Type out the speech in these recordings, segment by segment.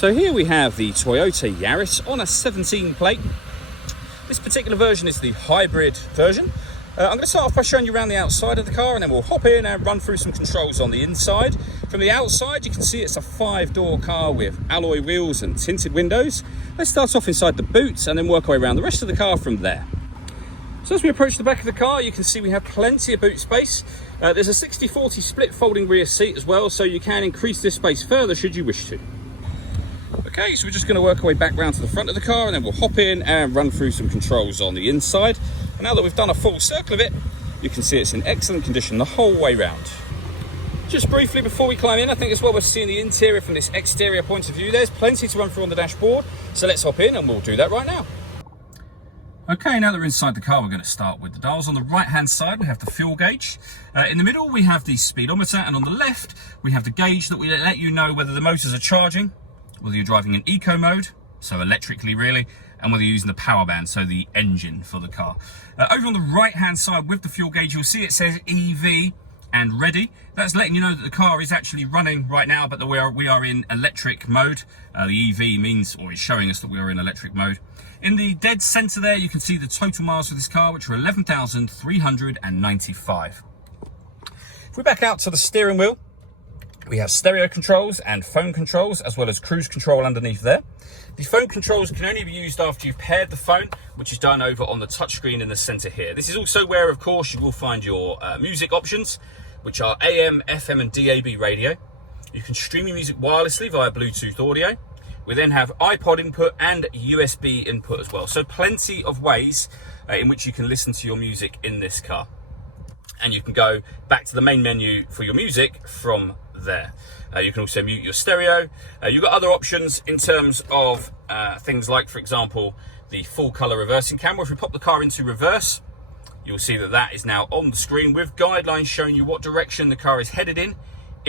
So here we have the Toyota Yaris on a 17 plate. This particular version is the hybrid version. I'm going to start off by showing you around the outside of the car, and then we'll hop in and run through some controls on the inside. From the outside, you can see it's a 5-door car with alloy wheels and tinted windows. Let's start off inside the boot and then work our way around the rest of the car from there. So as we approach the back of the car, you can see we have plenty of boot space. There's a 60-40 split folding rear seat as well, so you can increase this space further should you wish to. Okay, so we're just going to work our way back round to the front of the car, and then we'll hop in and run through some controls on the inside. And now that we've done a full circle of it, you can see it's in excellent condition the whole way round. Just briefly before we climb in, I think it's well worth seeing the interior from this exterior point of view. There's plenty to run through on the dashboard, so let's hop in and we'll do that right now. Okay, now that we're inside the car, we're going to start with the dials. On the right-hand side, we have the fuel gauge. In the middle, we have the speedometer, and on the left, we have the gauge that will let you know whether the motors are charging, whether you're driving in eco mode, so electrically really, and whether you're using the power band, so the engine for the car. Over on the right-hand side with the fuel gauge, you'll see it says EV and ready. That's letting you know that the car is actually running right now, but that we are in electric mode. The EV means, or is showing us that we are in electric mode. In the dead center there, you can see the total miles for this car, which are 11,395. If we back out to the steering wheel, we have stereo controls and phone controls, as well as cruise control underneath there. The phone controls can only be used after you've paired the phone, which is done over on the touchscreen in the center here. This is also where, of course, you will find your music options, which are AM, FM, and DAB radio. You can stream your music wirelessly via Bluetooth audio. We then have iPod input and USB input as well. So plenty of ways in which you can listen to your music in this car. And you can go back to the main menu for your music from there. You can also mute your stereo. You've got other options in terms of things like, for example, the full color reversing camera. If we pop the car into reverse, you'll see that that is now on the screen with guidelines showing you what direction the car is headed in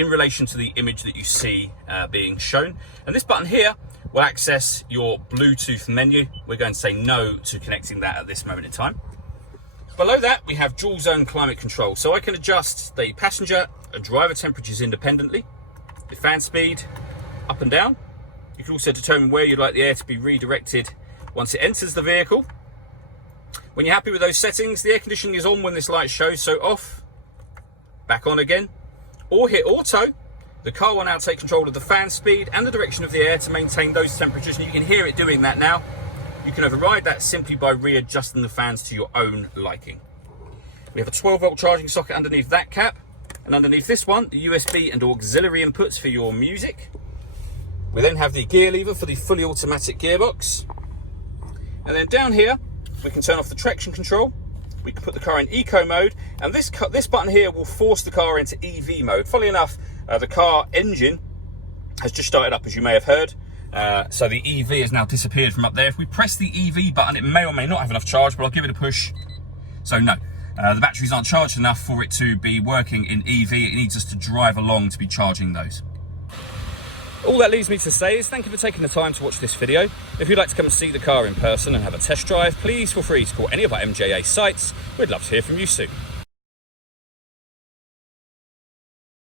relation to the image that you see being shown. And this button here will access your Bluetooth menu. We're going to say no to connecting that at this moment in time. Below that, we have dual zone climate control. So I can adjust the passenger and driver temperatures independently, the fan speed up and down. You can also determine where you'd like the air to be redirected once it enters the vehicle. When you're happy with those settings, the air conditioning is on when this light shows, so off, back on again, or hit auto. The car will now take control of the fan speed and the direction of the air to maintain those temperatures, and you can hear it doing that now. You can override that simply by readjusting the fans to your own liking. We have a 12-volt charging socket underneath that cap, and underneath this one, the USB and auxiliary inputs for your music. We then have the gear lever for the fully automatic gearbox. And then down here, we can turn off the traction control. We can put the car in eco mode, and this button here will force the car into EV mode. Funnily enough, the car engine has just started up, as you may have heard. So the EV has now disappeared from up there. If we press the EV button, it may or may not have enough charge, but I'll give it a push. So no, the batteries aren't charged enough for it to be working in EV. It needs us to drive along to be charging those. All that leaves me to say is thank you for taking the time to watch this video. If you'd like to come and see the car in person and have a test drive, please feel free to call any of our MJA sites. We'd love to hear from you soon.